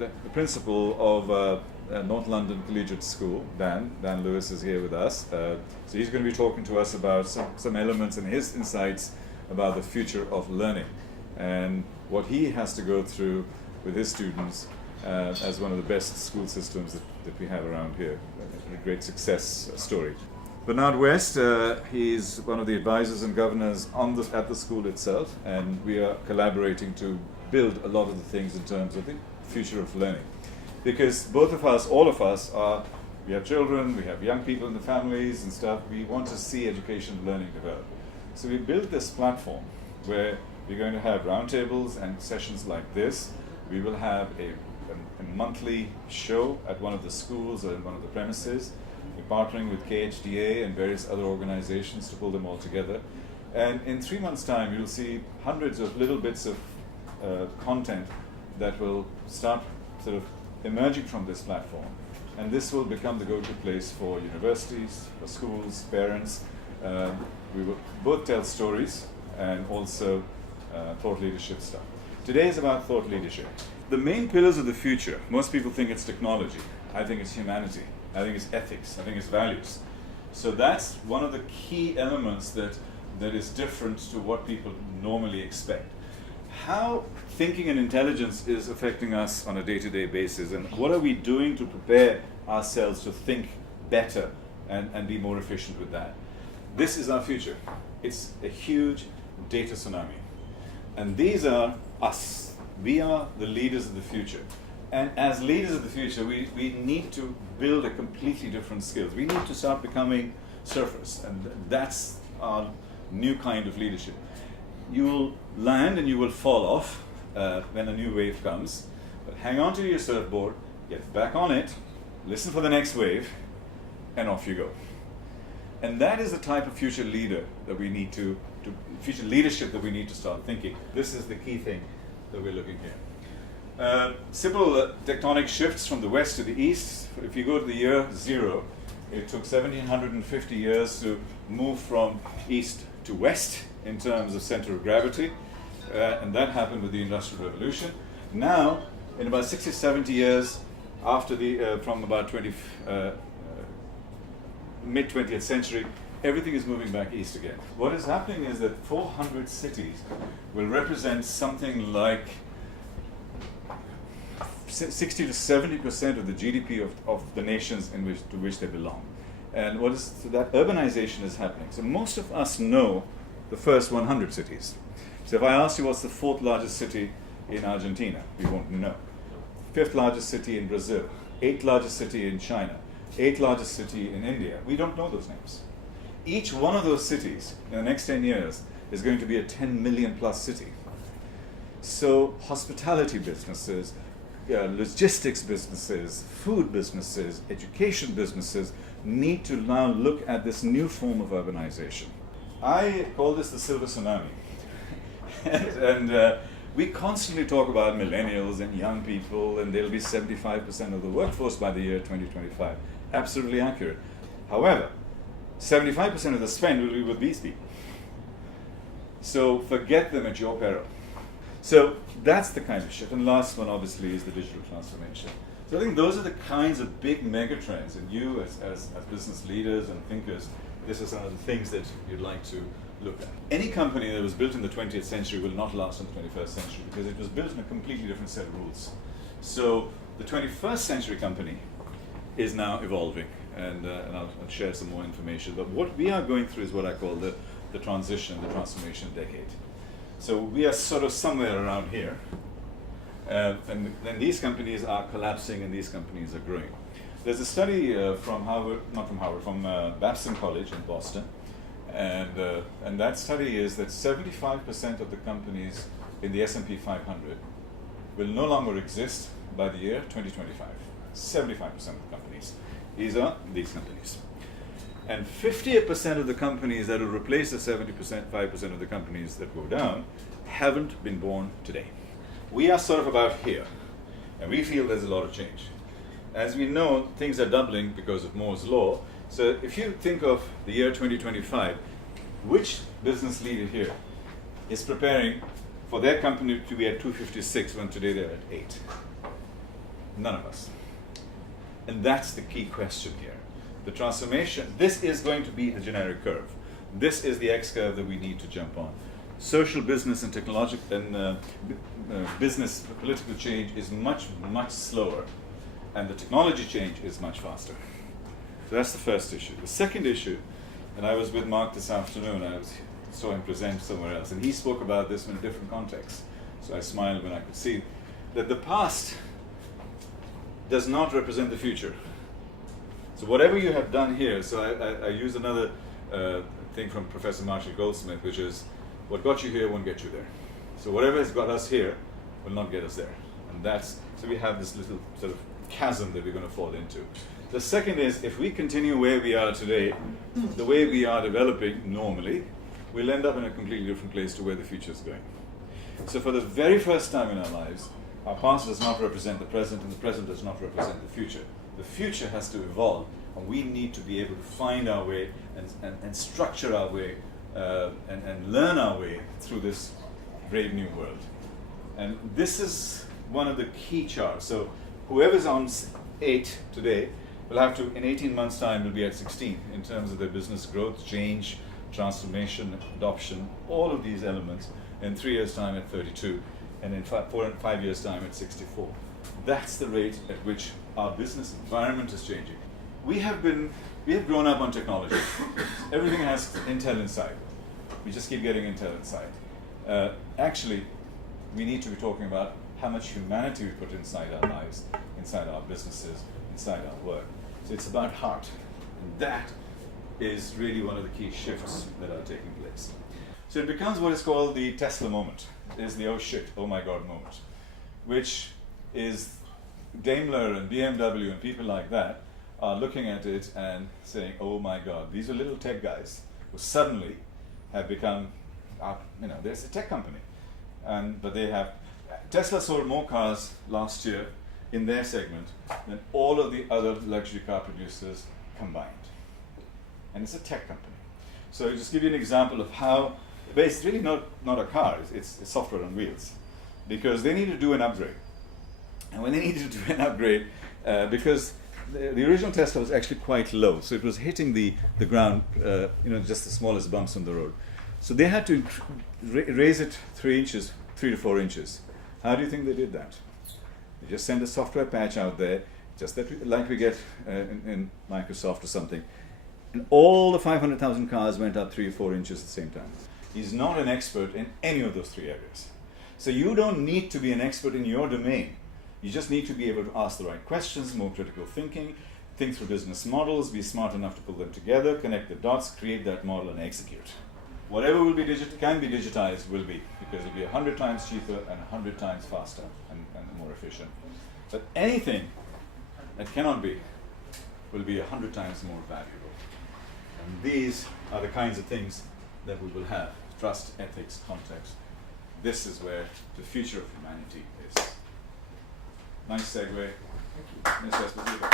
the principal of North London Collegiate School, Dan Lewis, is here with us. So he's going to be talking to us about some elements and his insights about the future of learning and what he has to go through with his students as one of the best school systems that we have around here. A great success story. Bernard West, he's one of the advisors and governors at the school itself, and we are collaborating to build a lot of the things in terms of the future of learning. Because both of us, all of us, we have children, we have young people in the families and stuff, we want to see education and learning develop. So we built this platform where we're going to have roundtables and sessions like this. We will have a monthly show at one of the schools or in one of the premises. We're partnering with KHDA and various other organizations to pull them all together. And in 3 months' time, you'll see hundreds of little bits of content that will start sort of emerging from this platform. And this will become the go-to place for universities, for schools, parents. We will both tell stories and also thought leadership stuff. Today is about thought leadership. The main pillars of the future, most people think it's technology. I think it's humanity. I think it's ethics. I think it's values. So that's one of the key elements that is different to what people normally expect. How thinking and intelligence is affecting us on a day-to-day basis, and what are we doing to prepare ourselves to think better and be more efficient with that? This is our future. It's a huge data tsunami. And these are us. We are the leaders of the future. And as leaders of the future, we need to build a completely different skills. We need to start becoming surfers, and that's our new kind of leadership. You will land and you will fall off when a new wave comes, but hang on to your surfboard, get back on it, listen for the next wave, and off you go. And that is the type of future leader that we need future leadership that we need to start thinking. This is the key thing that we're looking here. Simple tectonic shifts from the west to the east. If you go to the year 0, it took 1750 years to move from east to west in terms of center of gravity, and that happened with the Industrial Revolution. Now, in about 60, 70 years after from about mid-20th century, everything is moving back east again. What is happening is that 400 cities will represent something like 60 to 70% of the GDP of the nations to which they belong. And so that urbanization is happening. So most of us know the first 100 cities. So if I ask you what's the 4th largest city in Argentina, you won't know. 5th largest city in Brazil, 8th largest city in China, 8th largest city in India. We don't know those names. Each one of those cities in the next 10 years is going to be a 10 million plus city. So hospitality businesses, logistics businesses, food businesses, education businesses need to now look at this new form of urbanization. I call this the silver tsunami. and we constantly talk about millennials and young people, and they'll be 75% of the workforce by the year 2025. Absolutely accurate. However, 75% of the spend will be with these people. So forget them at your peril. So that's the kind of shift. And last one, obviously, is the digital transformation. So I think those are the kinds of big mega trends, and you as business leaders and thinkers, this is some of the things that you'd like to look at. Any company that was built in the 20th century will not last in the 21st century because it was built in a completely different set of rules. So the 21st century company is now evolving, and I'll share some more information. But what we are going through is what I call the transition, the transformation decade. So we are sort of somewhere around here. And then these companies are collapsing and these companies are growing. There's a study from Babson College in Boston, and that study is that 75% of the companies in the S&P 500 will no longer exist by the year 2025. 75% of the companies. These are these companies. And 50% of the companies that will replace the 5% of the companies that go down haven't been born today. We are sort of about here, and we feel there's a lot of change. As we know, things are doubling because of Moore's law. So if you think of the year 2025, which business leader here is preparing for their company to be at 256 when today they're at 8? None of us. And that's the key question here. The transformation, this is going to be the generic curve. This is the X curve that we need to jump on. Social, business, and technological, and business, political change is much, much slower, and the technology change is much faster. So that's the first issue. The second issue, and I was with Mark this afternoon, saw him present somewhere else, and he spoke about this in a different context. So I smiled when I could see that the past does not represent the future. So whatever you have done here, so I use another thing from Professor Marshall Goldsmith, which is, what got you here won't get you there. So whatever has got us here will not get us there. And so we have this little sort of chasm that we're going to fall into. The second is, if we continue where we are today, the way we are developing normally, we'll end up in a completely different place to where the future is going. So for the very first time in our lives, our past does not represent the present, and the present does not represent the future. The future has to evolve, and we need to be able to find our way and structure our way and learn our way through this brave new world. And this is one of the key charts. So whoever's on 8 today will have to, in 18 months' time, will be at 16 in terms of their business growth, change, transformation, adoption, all of these elements. In 3 years' time at 32, and in 5 years' time at 64. That's the rate at which our business environment is changing. We have grown up on technology. Everything has Intel inside. We just keep getting Intel inside. Actually, we need to be talking about how much humanity we put inside our lives, inside our businesses, inside our work. So it's about heart. And that is really one of the key shifts that are taking place. So it becomes what is called the Tesla moment. It is the oh shit, oh my god moment, which is Daimler and BMW and people like that are looking at it and saying, oh my god, these are little tech guys who suddenly have become, there's a tech company. But Tesla sold more cars last year in their segment than all of the other luxury car producers combined. And it's a tech company. So I'll just give you an example of how, but it's really not a car, it's software on wheels. Because they need to do an upgrade. And when they needed to do an upgrade, because the original Tesla was actually quite low, so it was hitting the ground, just the smallest bumps on the road. So they had to raise it 3 to 4 inches. How do you think they did that? They just sent a software patch out there, just like we get in Microsoft or something. And all the 500,000 cars went up 3 or 4 inches at the same time. He's not an expert in any of those 3 areas. So you don't need to be an expert in your domain. You just need to be able to ask the right questions, more critical thinking, think through business models, be smart enough to pull them together, connect the dots, create that model, and execute. Whatever will be can be digitized will be, because it'll be 100 times cheaper and 100 times faster and more efficient. But anything that cannot be will be 100 times more valuable. And these are the kinds of things that we will have: trust, ethics, context. This is where the future of humanity is. Nice segue. Thank you. Mr. Esposito.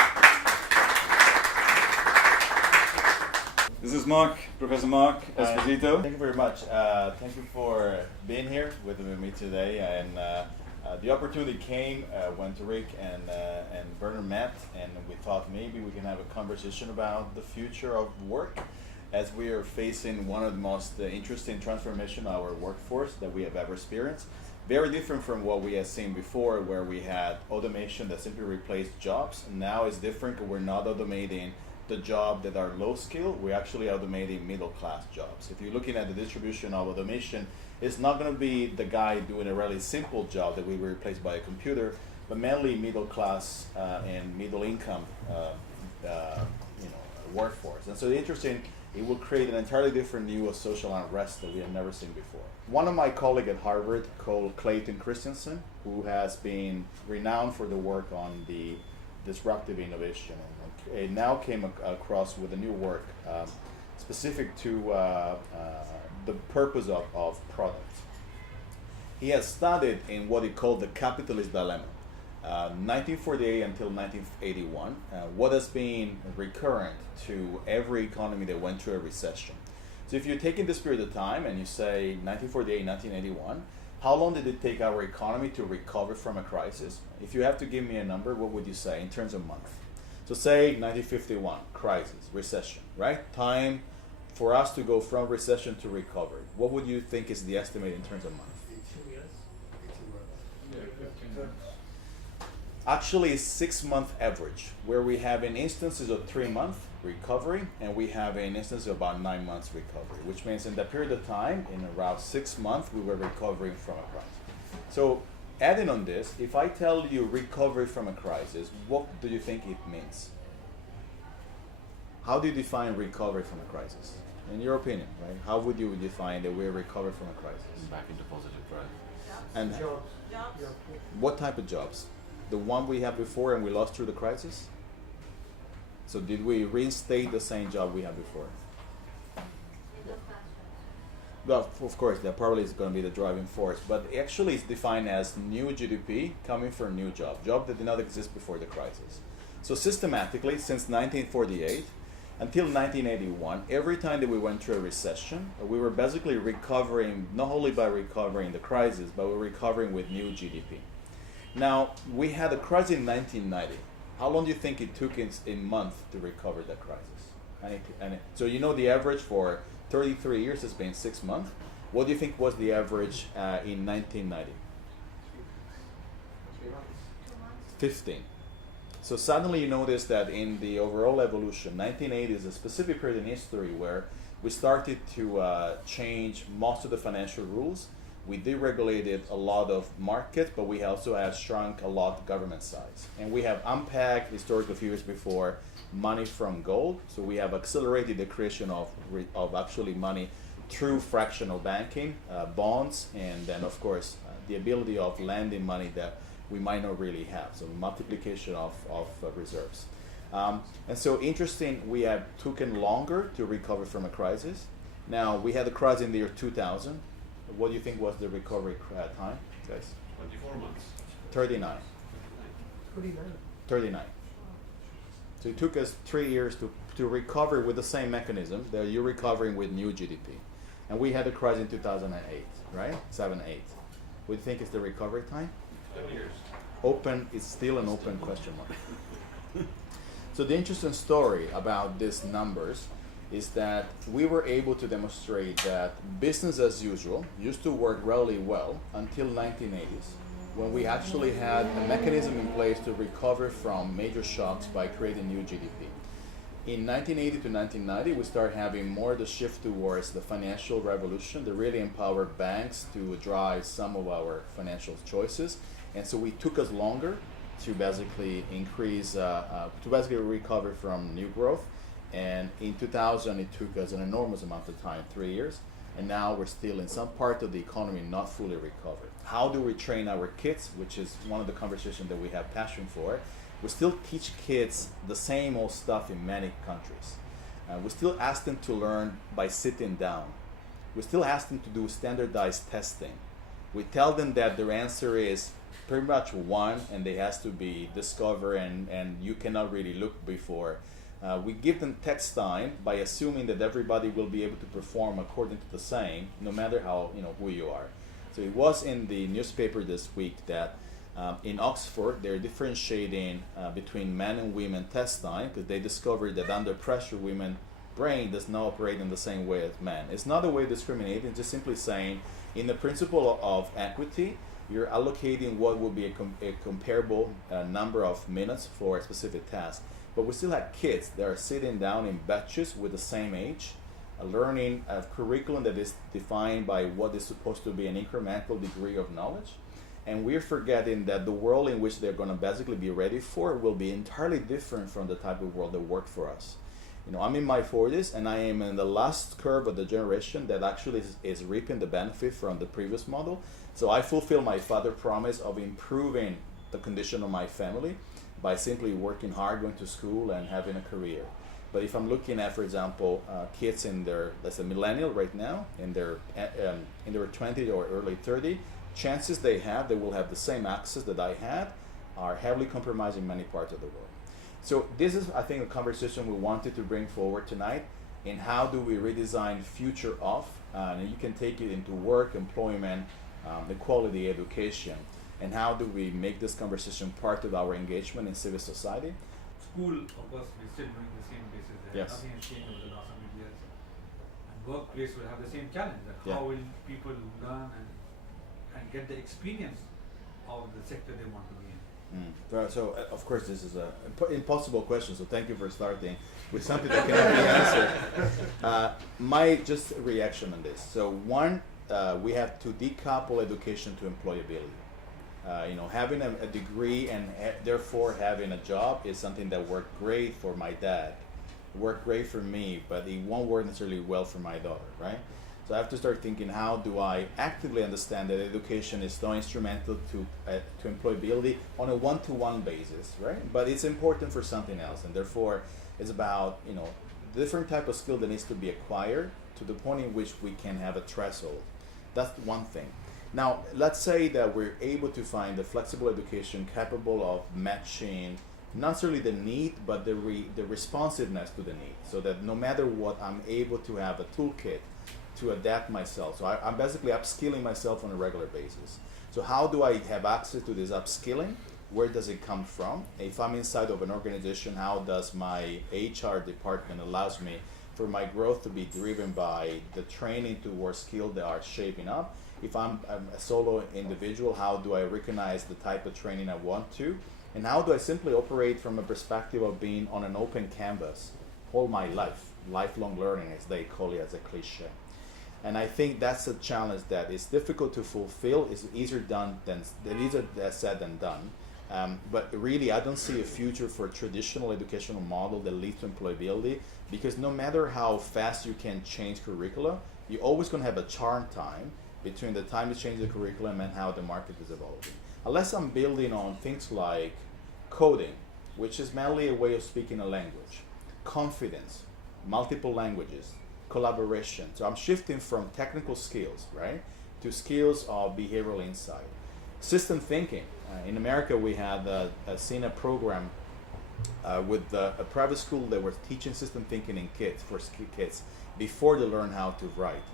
This is Mark, Professor Mark Esposito. Thank you very much. Thank you for being here with me today. And the opportunity came when Tariq and Bernard met, and we thought maybe we can have a conversation about the future of work, as we are facing one of the most interesting transformation of our workforce that we have ever experienced. Very different from what we had seen before, where we had automation that simply replaced jobs. Now it's different. We're not automating the job that are low skill, we're actually automating middle class jobs. If you're looking at the distribution of automation, it's not going to be the guy doing a really simple job that we will replace by a computer, but mainly middle class and middle income workforce. And so interesting, it will create an entirely different view of social unrest that we have never seen before. One of my colleagues at Harvard, called Clayton Christensen, who has been renowned for the work on the disruptive innovation, and now came across with a new work specific to the purpose of products. He has studied in what he called the capitalist dilemma, 1948 until 1981, what has been recurrent to every economy that went through a recession. So if you're taking this period of time and you say 1948, 1981, how long did it take our economy to recover from a crisis? If you have to give me a number, what would you say in terms of month? So say 1951, crisis, recession, right? Time for us to go from recession to recovery. What would you think is the estimate in terms of month? 18 years. 18 months. Yeah, 15 months. Actually, it's 6-month average, where we have in instances of 3-month recovery, and we have an instance of about 9 months recovery, which means in that period of time, in around 6 months, we were recovering from a crisis. So, adding on this, if I tell you recovery from a crisis, what do you think it means? How do you define recovery from a crisis? In your opinion, right? How would you define that we're recovered from a crisis? Back into positive growth. And Jobs. Jobs. Yeah. what type of jobs? The one we had before and we lost through the crisis? So did we reinstate the same job we had before? Well, of course, that probably is going to be the driving force, but actually it's defined as new GDP coming from new job that did not exist before the crisis. So systematically, since 1948 until 1981, every time that we went through a recession, we were basically recovering, not only by recovering the crisis, but we were recovering with new GDP. Now, we had a crisis in 1990. How long do you think it took in months to recover that crisis? So you know the average for 33 years has been 6 months. What do you think was the average in 1990? 3 months. 15. So suddenly you notice that in the overall evolution, 1980 is a specific period in history where we started to change most of the financial rules. We deregulated a lot of markets, but we also have shrunk a lot of government size. And we have unpacked historically a few years before money from gold. So we have accelerated the creation of actually money through fractional banking, bonds, and then of course the ability of lending money that we might not really have. So multiplication of reserves. And so interesting, we have taken longer to recover from a crisis. Now we had a crisis in the year 2000. What do you think was the recovery time, guys? 24 months. 39. 39. 39. So it took us 3 years to recover with the same mechanism that you're recovering with new GDP. And we had a crisis in 2008, right? 7, 8. What do you think is the recovery time? 7 years. Open is still an open question mark. So the interesting story about these numbers is that we were able to demonstrate that business as usual used to work really well until 1980s, when we actually had a mechanism in place to recover from major shocks by creating new GDP. In 1980 to 1990, we started having more the shift towards the financial revolution that really empowered banks to drive some of our financial choices. And so it took us longer to basically recover from new growth. And in 2000, it took us an enormous amount of time, 3 years. And now we're still in some part of the economy not fully recovered. How do we train our kids, which is one of the conversations that we have passion for? We still teach kids the same old stuff in many countries. We still ask them to learn by sitting down. We still ask them to do standardized testing. We tell them that their answer is pretty much one, and they has to be discovered, and you cannot really look before. We give them text time by assuming that everybody will be able to perform according to the same, no matter how who you are. So it was in the newspaper this week that in Oxford they're differentiating between men and women test time, because they discovered that under pressure women's brain does not operate in the same way as men. It's not a way of discriminating, it's just simply saying in the principle of equity, you're allocating what will be a comparable number of minutes for a specific task. But we still have kids that are sitting down in batches with the same age, learning a curriculum that is defined by what is supposed to be an incremental degree of knowledge. And we're forgetting that the world in which they're going to basically be ready for will be entirely different from the type of world that worked for us. I'm in my 40s, and I am in the last curve of the generation that actually is reaping the benefit from the previous model. So I fulfill my father's promise of improving the condition of my family by simply working hard, going to school, and having a career. But if I'm looking at, for example, kids that's a millennial right now, in their 20s or early 30s, chances they will have the same access that I had are heavily compromised in many parts of the world. So this is, I think, a conversation we wanted to bring forward tonight in how do we redesign future of, and you can take it into work, employment, the quality education, and how do we make this conversation part of our engagement in civil society? School, of course, we're still doing the same basis there. Yes. Nothing has changed over the last 100 years. And workplace will have the same challenge. That Yeah. how will people learn and get the experience of the sector they want to be in? So, of course, this is an impossible question, so thank you for starting with something that cannot be answered. My just reaction on this. So, one, we have to decouple education to employability. Having a degree and therefore having a job is something that worked great for my dad, worked great for me, but it won't work necessarily well for my daughter, right? So I have to start thinking, how do I actively understand that education is so instrumental to employability on a one-to-one basis, right? But it's important for something else, and therefore it's about different type of skill that needs to be acquired to the point in which we can have a threshold. That's one thing. Now, let's say that we're able to find the flexible education capable of matching not necessarily the need, but the responsiveness to the need, so that no matter what, I'm able to have a toolkit to adapt myself. So I'm basically upskilling myself on a regular basis. So how do I have access to this upskilling? Where does it come from? If I'm inside of an organization, how does my HR department allows me for my growth to be driven by the training towards skills that are shaping up? If I'm a solo individual, how do I recognize the type of training I want to? And how do I simply operate from a perspective of being on an open canvas all my life, lifelong learning, as they call it, as a cliche. And I think that's a challenge that is difficult to fulfill. It's easier said than done. But really, I don't see a future for a traditional educational model that leads to employability, because no matter how fast you can change curricula, you're always going to have a charm time between the time you change the curriculum and how the market is evolving. Unless I'm building on things like coding, which is mainly a way of speaking a language, confidence, multiple languages, collaboration. So I'm shifting from technical skills, right, to skills of behavioral insight. System thinking. In America, we had seen a program with a private school that was teaching system thinking in kids before they learn how to write.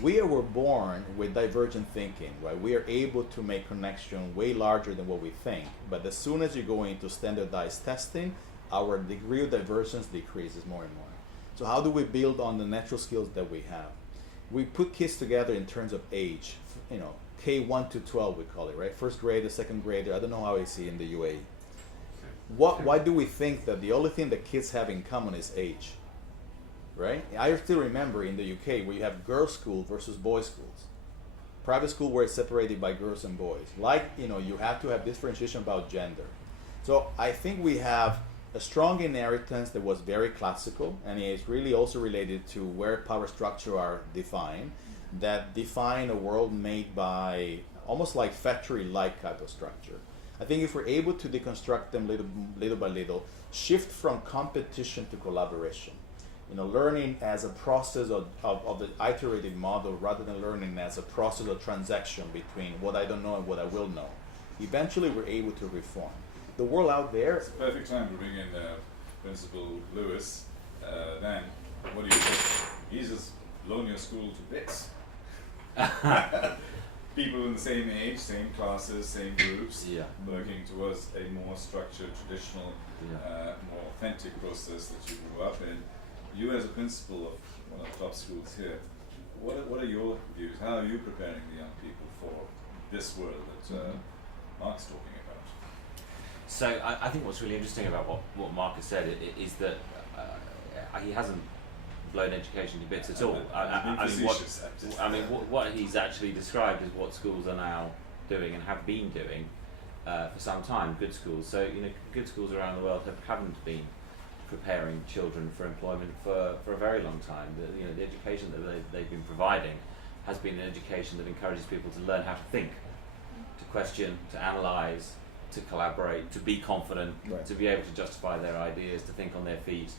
We were born with divergent thinking, right? We are able to make connection way larger than what we think. But as soon as you go into standardized testing, our degree of divergence decreases more and more. So how do we build on the natural skills that we have? We put kids together in terms of age, K1 to 12 we call it, right? First grader, second grader, I don't know how I see in the UAE. Why do we think that the only thing that kids have in common is age? Right? I still remember in the UK where you have girls' school versus boys' schools. Private school where it's separated by girls and boys. You have to have differentiation about gender. So I think we have a strong inheritance that was very classical, and it's really also related to where power structure are defined, that define a world made by almost like factory-like type of structure. I think if we're able to deconstruct them little by little, shift from competition to collaboration, learning as a process of the iterative model rather than learning as a process of transaction between what I don't know and what I will know. Eventually, we're able to reform. The world out there... It's a perfect time to bring in Principal Lewis. Dan, what do you think? He's just blown your school to bits. People in the same age, same classes, same groups, working towards a more structured, traditional, more authentic process that you grew up in. You as a principal of one of the top schools here, what are your views? How are you preparing the young people for this world that Mark's talking about? So I think what's really interesting about what Mark has said is that he hasn't blown education to bits at all. What he's actually described is what schools are now doing and have been doing for some time, good schools. So good schools around the world haven't been preparing children for employment for a very long time. The education that they've been providing has been an education that encourages people to learn how to think, to question, to analyse, to collaborate, to be confident, to be able to justify their ideas, to think on their feet,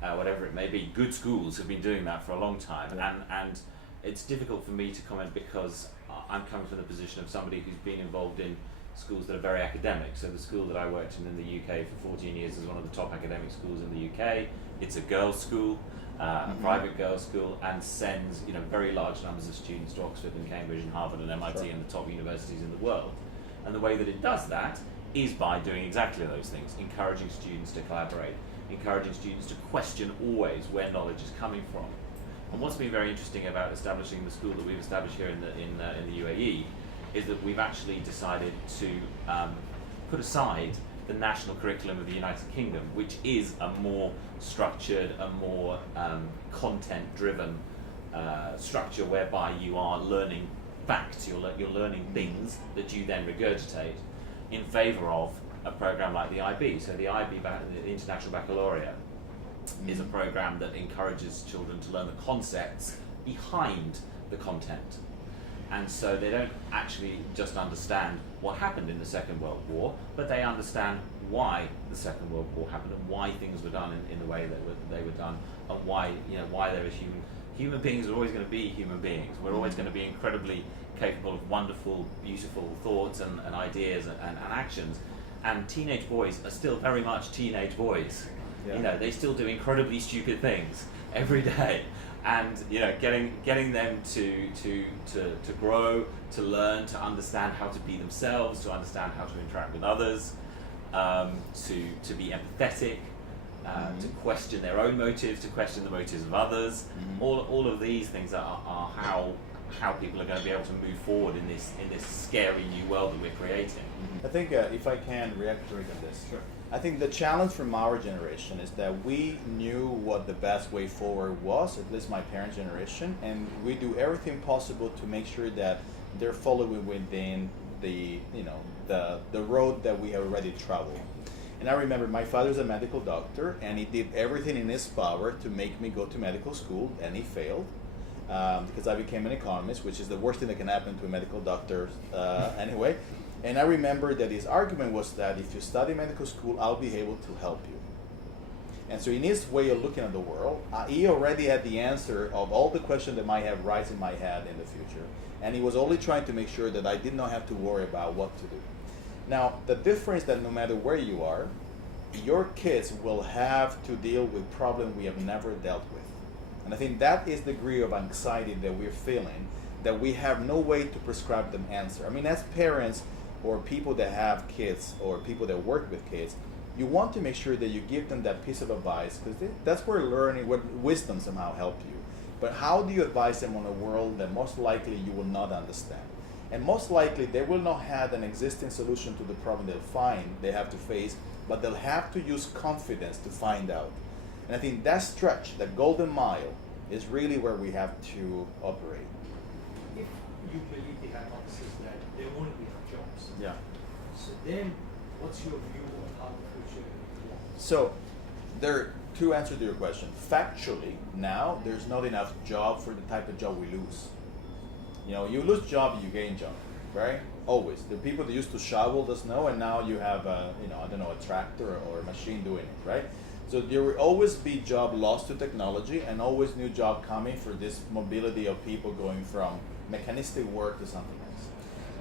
whatever it may be. Good schools have been doing that for a long time, and it's difficult for me to comment because I'm coming from the position of somebody who's been involved in schools that are very academic. So the school that I worked in the UK for 14 years is one of the top academic schools in the UK. It's a girls' school. a private girls' school, and sends very large numbers of students to Oxford and Cambridge and Harvard and MIT Sure. and the top universities in the world. And the way that it does that is by doing exactly those things, encouraging students to collaborate, encouraging students to question always where knowledge is coming from. And what's been very interesting about establishing the school that we've established here in the UAE is that we've actually decided to put aside the national curriculum of the United Kingdom, which is a more structured, a more content-driven structure whereby you are learning facts, you're learning things that you then regurgitate, in favour of a program like the IB. So the IB, the International Baccalaureate, is a program that encourages children to learn the concepts behind the content. And so they don't actually just understand what happened in the Second World War, but they understand why the Second World War happened and why things were done in the way that they were done, and why there is human beings are always going to be human beings. We're always going to be incredibly capable of wonderful, beautiful thoughts and ideas and actions. And teenage boys are still very much teenage boys. Yeah. They still do incredibly stupid things every day. And getting them to grow, to learn, to understand how to be themselves, to understand how to interact with others, to be empathetic, to question their own motives, to question the motives of others. All of these things are how people are going to be able to move forward in this scary new world that we're creating. I think if I can react to this. Sure. I think the challenge from our generation is that we knew what the best way forward was, at least my parents' generation, and we do everything possible to make sure that they're following within the road that we have already traveled. And I remember my father's a medical doctor, and he did everything in his power to make me go to medical school, and he failed. Because I became an economist, which is the worst thing that can happen to a medical doctor anyway. And I remember that his argument was that if you study medical school, I'll be able to help you. And so in his way of looking at the world, he already had the answer of all the questions that might have rise in my head in the future. And he was only trying to make sure that I did not have to worry about what to do. Now, the difference that no matter where you are, your kids will have to deal with problems we have never dealt with. And I think that is the degree of anxiety that we're feeling, that we have no way to prescribe them answer. I mean, as parents or people that have kids or people that work with kids, you want to make sure that you give them that piece of advice, because that's where learning, where wisdom somehow help you. But how do you advise them on a world that most likely you will not understand? And most likely they will not have an existing solution to the problem they have to face, but they'll have to use confidence to find out. And I think that stretch, that golden mile, is really where we have to operate. If you believe the hypothesis that there won't be enough jobs, Yeah. so then what's your view on how the future will? So there are two answers to your question. Factually, now there's not enough job for the type of job we lose. You lose job, you gain job, right? Always. The people that used to shovel the snow, and now you have a tractor or a machine doing it, right? So there will always be job lost to technology, and always new job coming for this mobility of people going from mechanistic work to something else.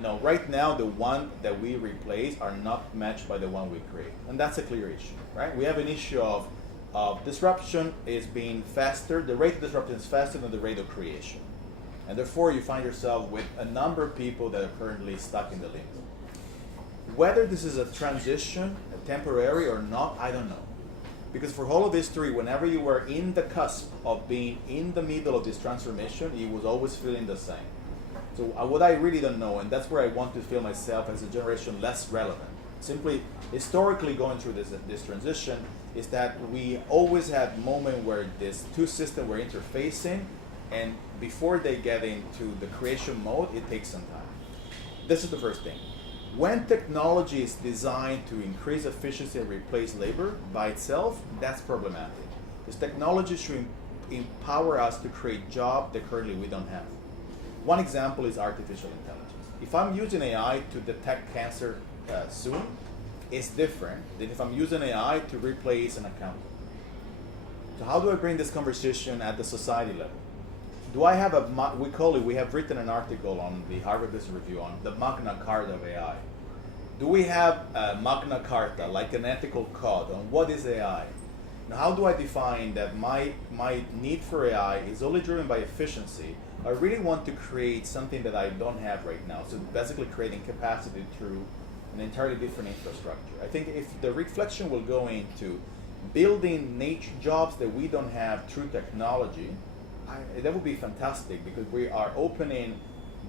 Now, right now, the one that we replace are not matched by the one we create, and that's a clear issue, right? We have an issue of disruption is being faster. The rate of disruption is faster than the rate of creation, and therefore you find yourself with a number of people that are currently stuck in the limbo. Whether this is a transition, a temporary or not, I don't know. Because for whole of history, whenever you were in the cusp of being in the middle of this transformation, you was always feeling the same. So what I really don't know, and that's where I want to feel myself as a generation less relevant. Simply, historically going through this transition, is that we always had moments where these two systems were interfacing, and before they get into the creation mode, it takes some time. This is the first thing. When technology is designed to increase efficiency and replace labor by itself, that's problematic. Because technology should empower us to create jobs that currently we don't have. One example is artificial intelligence. If I'm using AI to detect cancer soon, it's different than if I'm using AI to replace an accountant. So how do I bring this conversation at the society level? Do I have we have written an article on the Harvard Business Review on the Magna Carta of AI. Do we have a Magna Carta, like an ethical code on what is AI? Now, how do I define that my need for AI is only driven by efficiency? I really want to create something that I don't have right now. So basically creating capacity through an entirely different infrastructure. I think if the reflection will go into building niche jobs that we don't have through technology, that would be fantastic, because we are opening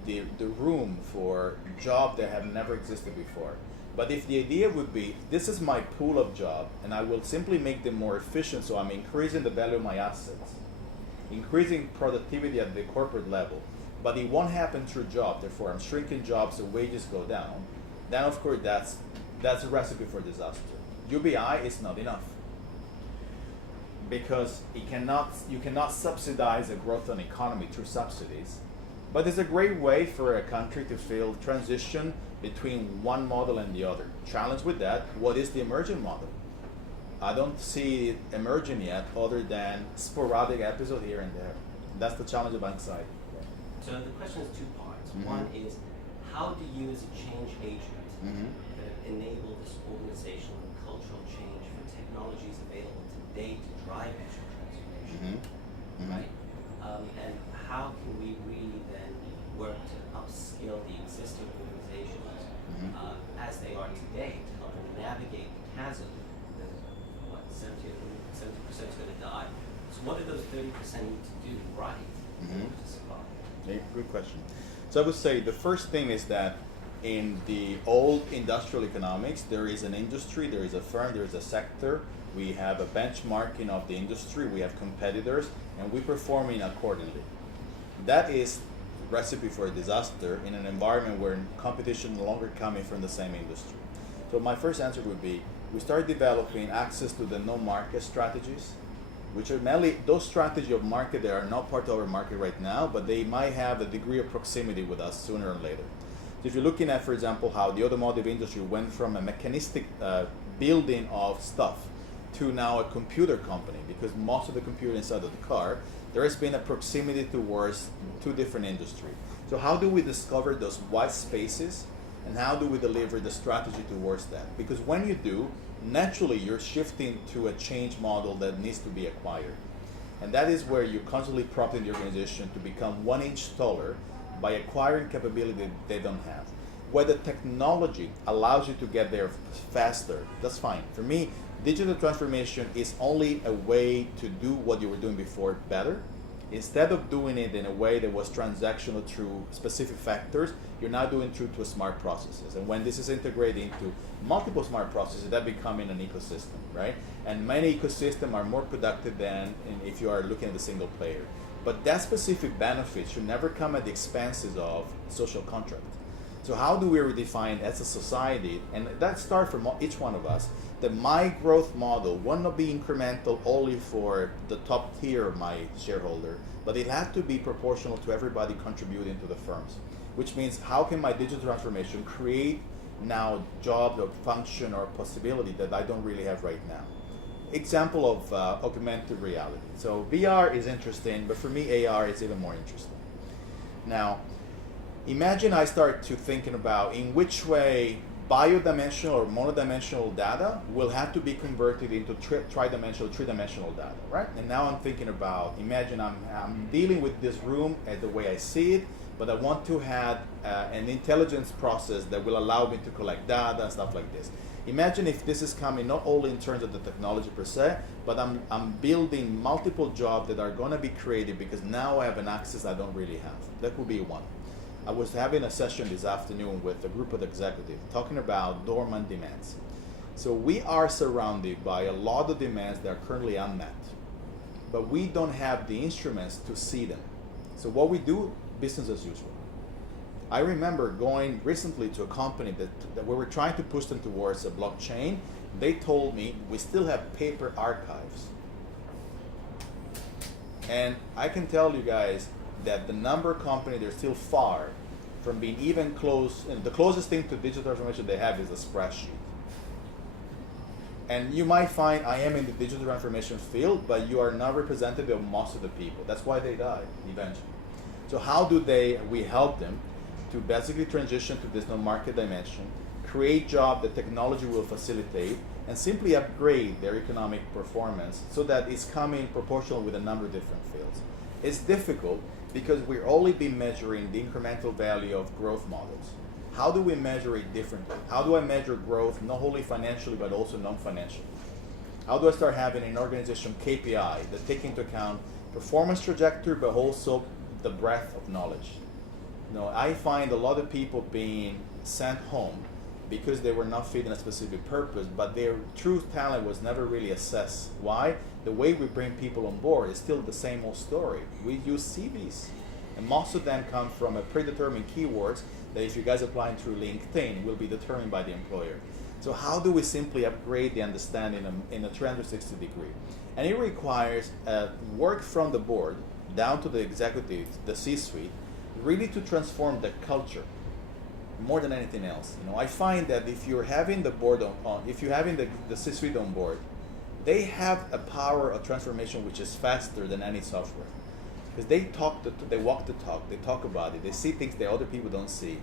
the room for jobs that have never existed before. But if the idea would be, this is my pool of job, and I will simply make them more efficient, so I'm increasing the value of my assets, increasing productivity at the corporate level, but it won't happen through job, therefore I'm shrinking jobs so wages go down, then of course that's a recipe for disaster. UBI is not enough, because you cannot subsidize a growth of an economy through subsidies, but it's a great way for a country to feel transition between one model and the other. Challenge with that, what is the emerging model? I don't see it emerging yet, other than sporadic episode here and there. That's the challenge of anxiety. So the question is two parts. Mhm. One is, how do you as a change agent Mhm. enable this organizational and cultural change for technologies available today to drive digital transformation, Mhm. right? And how can we really then work to upskill the existing organizations as they are today to help them navigate the chasm that, what, 70% is going to die. So what do those 30% need to do right to survive? Yeah, good question. So I would say the first thing is that in the old industrial economics, there is an industry, there is a firm, there is a sector. We have a benchmarking of the industry, we have competitors, and we performing accordingly. That is recipe for a disaster in an environment where competition no longer coming from the same industry. So my first answer would be, we start developing access to the no-market strategies, which are mainly those strategies of market that are not part of our market right now, but they might have a degree of proximity with us sooner or later. So if you're looking at, for example, how the automotive industry went from a mechanistic building of stuff to now a computer company, because most of the computer inside of the car, there has been a proximity towards two different industries. So how do we discover those white spaces, and how do we deliver the strategy towards that? Because when you do, naturally you're shifting to a change model that needs to be acquired. And that is where you're constantly prompting the organization to become 1 inch taller by acquiring capability they don't have. Whether technology allows you to get there faster, that's fine. For me, digital transformation is only a way to do what you were doing before better. Instead of doing it in a way that was transactional through specific factors, you're now doing it through smart processes. And when this is integrated into multiple smart processes, that becoming an ecosystem, right? And many ecosystems are more productive than if you are looking at a single player. But that specific benefit should never come at the expenses of social contract. So how do we redefine as a society, and that starts from each one of us, that my growth model will not be incremental only for the top tier of my shareholder, but it has to be proportional to everybody contributing to the firms. Which means, how can my digital transformation create now job or function or possibility that I don't really have right now? Example of augmented reality. So VR is interesting, but for me AR is even more interesting. Now, imagine I start to thinking about in which way biodimensional or monodimensional data will have to be converted into tridimensional, three-dimensional data, right? And now I'm thinking about, imagine I'm dealing with this room as the way I see it, but I want to have an intelligence process that will allow me to collect data and stuff like this. Imagine if this is coming not only in terms of the technology per se, but I'm building multiple jobs that are going to be created because now I have an access I don't really have. That could be one. I was having a session this afternoon with a group of executives talking about dormant demands. So we are surrounded by a lot of demands that are currently unmet, but we don't have the instruments to see them. So what we do, business as usual. I remember going recently to a company that we were trying to push them towards a blockchain. They told me we still have paper archives. And I can tell you guys that the number of companies, they're still far from being even close. And the closest thing to digital transformation they have is a spreadsheet. And you might find I am in the digital transformation field, but you are not representative of most of the people. That's why they die eventually. So how do we help them to basically transition to this no market dimension, create jobs that technology will facilitate, and simply upgrade their economic performance so that it's coming proportional with a number of different fields. It's difficult because we're only been measuring the incremental value of growth models. How do we measure it differently? How do I measure growth not only financially but also non-financially? How do I start having an organization KPI that take into account performance trajectory but also the breadth of knowledge? You know, I find a lot of people being sent home because they were not fitting a specific purpose, but their true talent was never really assessed. Why? The way we bring people on board is still the same old story. We use CVs, and most of them come from a predetermined keywords that if you guys applying through LinkedIn will be determined by the employer. So how do we simply upgrade the understanding in a 360 degree? And it requires work from the board down to the executives, the C-suite, really to transform the culture more than anything else. You know, I find that if you're having the board if you're having the C-suite on board, they have a power of transformation which is faster than any software, because they walk the talk, they talk about it, they see things that other people don't see.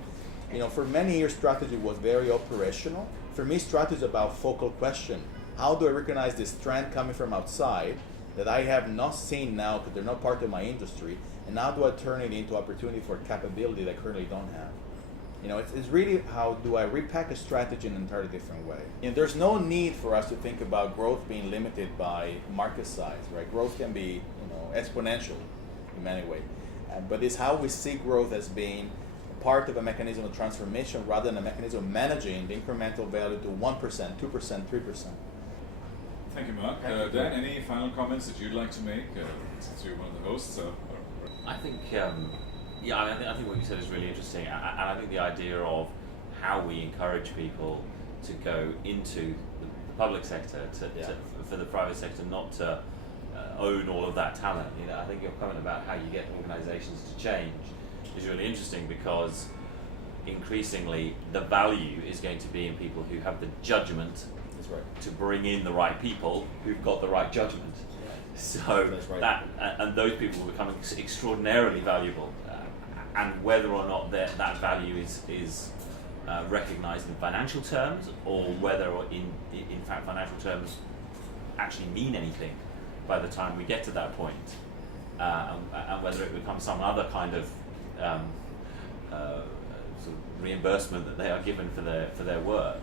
You know, for many years, strategy was very operational. For me, strategy is about focal question. How do I recognize this trend coming from outside that I have not seen now because they're not part of my industry, and how do I turn it into opportunity for capability that I currently don't have? You know, it's really how do I repack a strategy in an entirely different way. And there's no need for us to think about growth being limited by market size, right? Growth can be, exponential in many ways. But it's how we see growth as being part of a mechanism of transformation rather than a mechanism of managing the incremental value to 1%, 2%, 3%. Thank you, Mark. Dan, any final comments that you'd like to make, since you're one of the hosts? I think, I think what you said is really interesting, and I think the idea of how we encourage people to go into the public sector, for the private sector not to own all of that talent. You know, I think your comment about how you get organisations to change is really interesting, because increasingly the value is going to be in people who have the judgment to bring in the right people who've got the right judgment. So that and those people will become extraordinarily valuable, and whether or not that value is recognised in financial terms, or whether in fact financial terms actually mean anything by the time we get to that point, and whether it becomes some other kind of sort of reimbursement that they are given for their work.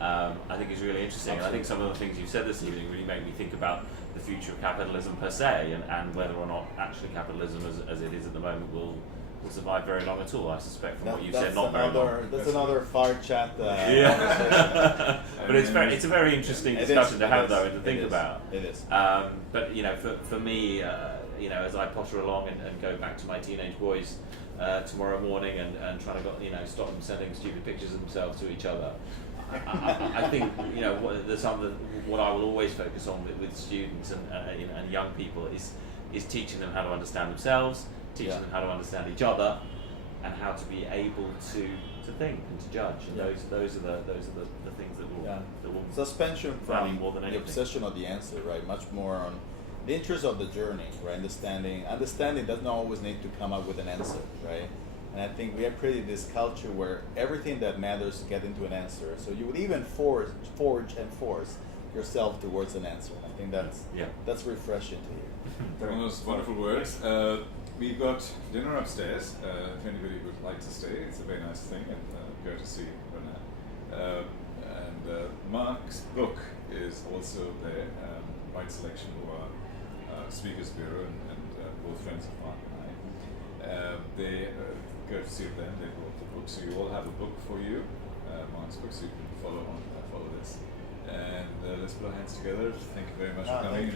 I think is really interesting. And I think some of the things you've said this evening really make me think about the future of capitalism per se, and whether or not actually capitalism as it is at the moment will survive very long at all. I suspect from what you've said, not very long. That's another far chat. But it's a very interesting discussion to have though, and to think about. It is. But for me, as I potter along and go back to my teenage boys tomorrow morning and trying to stop them sending stupid pictures of themselves to each other. I think what I will always focus on with students and young people is teaching them how to understand themselves, teaching them how to understand each other, and how to be able to think and to judge. And those are the things that will suspension from more than anything. The obsession of the answer, right? Much more on the interest of the journey, right? Understanding doesn't always need to come up with an answer, right? And I think we have created this culture where everything that matters get into an answer. So you would even forge yourself towards an answer. And I think that's refreshing to hear. One of those wonderful words. We've got dinner upstairs. If anybody would like to stay, it's a very nice thing, and go to see Bernard. And Mark's book is also there. White Selection, who are Speakers Bureau and both friends of Mark and I. They go to see them. They brought the book, so you all have a book for you, Mark's book, so you can follow this. And let's put our hands together. Thank you very much for coming.